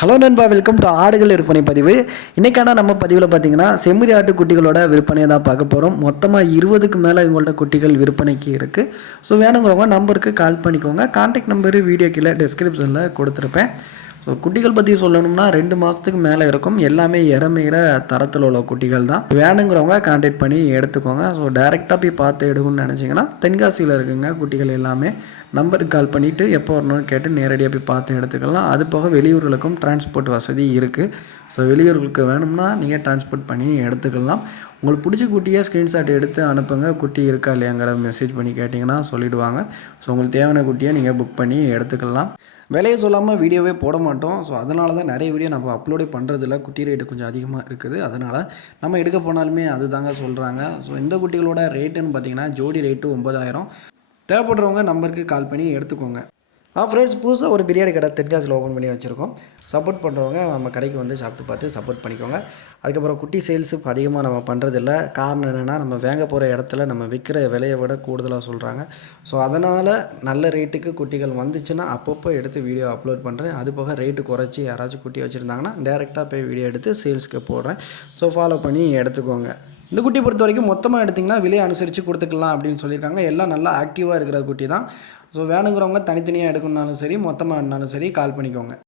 Hello நண்பா welcome to ஆடுகள் விற்பனை பதிவு. இன்றைக்கான நம்ம பதிவில் பார்த்தீங்கன்னா செம்மறி ஆட்டு குட்டிகளோட விற்பனையை தான் பார்க்க போகிறோம் மொத்தமாக இருபதுக்கு மேலே இவங்கள்ட்ட குட்டிகள் விற்பனைக்கு இருக்குது ஸோ வேணுங்கிறவங்க நம்பருக்கு கால் பண்ணிக்கோங்க. கான்டாக்ட் நம்பரு வீடியோ கீழே டிஸ்கிரிப்ஷனில் கொடுத்துருப்பேன். ஸோ குட்டிகள் பற்றி சொல்லணும்னா ரெண்டு மாதத்துக்கு மேலே இருக்கும். எல்லாமே இறமைகிற தரத்தில் உள்ள குட்டிகள் தான் வேணுங்கிறவங்க கான்டாக்ட் பண்ணி எடுத்துக்கோங்க. ஸோ டேரெக்டாக போய் பார்த்து எடுக்கணும்னு நினச்சிங்கன்னா தென்காசியில் இருக்குங்க குட்டிகள் எல்லாமே. நம்பருக்கு கால் பண்ணிவிட்டு எப்போ வரணும்னு கேட்டு நேரடியாக போய் பார்த்து எடுத்துக்கலாம். அது போக வெளியூர்களுக்கும் டிரான்ஸ்போர்ட் வசதி இருக்குது ஸோ வெளியூர்களுக்கு வேணும்னா நீங்கள் டிரான்ஸ்போர்ட் பண்ணி எடுத்துக்கலாம். உங்களுக்கு பிடிச்ச குட்டியை ஸ்க்ரீன்ஷாட் எடுத்து அனுப்புங்க. குட்டி இருக்கா இல்லையாங்கிற மெசேஜ் பண்ணி கேட்டிங்கன்னா சொல்லிவிடுவாங்க ஸோ உங்களுக்கு தேவையான குட்டியை நீங்கள் புக் பண்ணி எடுத்துக்கலாம். விலையை சொல்லாமல் வீடியோவே போட மாட்டோம். ஸோ அதனால தான் நிறைய வீடியோ நம்ம அப்லோடே பண்ணுறதில்ல குட்டி ரேட்டு கொஞ்சம் அதிகமாக இருக்குது. அதனால் நம்ம எடுக்க போனாலுமே அது தாங்க சொல்கிறாங்க ஸோ இந்த குட்டிகளோட ரேட்டுன்னு பார்த்தீங்கன்னா ஜோடி ரேட்டு ஒம்பதாயிரம் தேவைப்படுறவங்க நம்பருக்கு கால் பண்ணி எடுத்துக்கோங்க. ஆ ஃப்ரெண்ட்ஸ் புதுசாக ஒரு பிரியாணி கடை தென்காசியில் ஓப்பன் பண்ணி வச்சுருக்கோம். சப்போர்ட் பண்ணுறவங்க நம்ம கடைக்கு வந்து சாப்பிட்டு பார்த்து சப்போர்ட் பண்ணிக்கோங்க. அதுக்கப்புறம் குட்டி சேல்ஸு இப்போ அதிகமாக நம்ம பண்ணுறதில்ல காரணம் என்னென்னா நம்ம வாங்க போகிற இடத்துல நம்ம விற்கிற விலையை விட கூடுதலாக சொல்கிறாங்க ஸோ அதனால் நல்ல ரேட்டுக்கு குட்டிகள் வந்துச்சுன்னா அப்பப்போ எடுத்து வீடியோ அப்லோட் பண்ணுறேன் அது போக ரேட்டு குறைச்சி யாராச்சும் குட்டி வச்சுருந்தாங்கன்னா டேரெக்டாக போய் வீடியோ எடுத்து சேல்ஸ்க்கு போடுறேன். ஸோ ஃபாலோ பண்ணி எடுத்துக்கோங்க. இந்த குட்டியை பொறுத்த வரைக்கும் மொத்தமாக எடுத்திங்கன்னா விலையை அனுசரித்து கொடுத்துக்கலாம் அப்படின்னு சொல்லியிருக்காங்க. எல்லாம் நல்லா ஆக்டிவாக இருக்கிற குட்டி தான். ஸோ வேணுங்கிறவங்க தனித்தனியாக எடுக்கணுனாலும் சரி மொத்தமாக இருந்தாலும் சரி கால் பண்ணிக்கோங்க.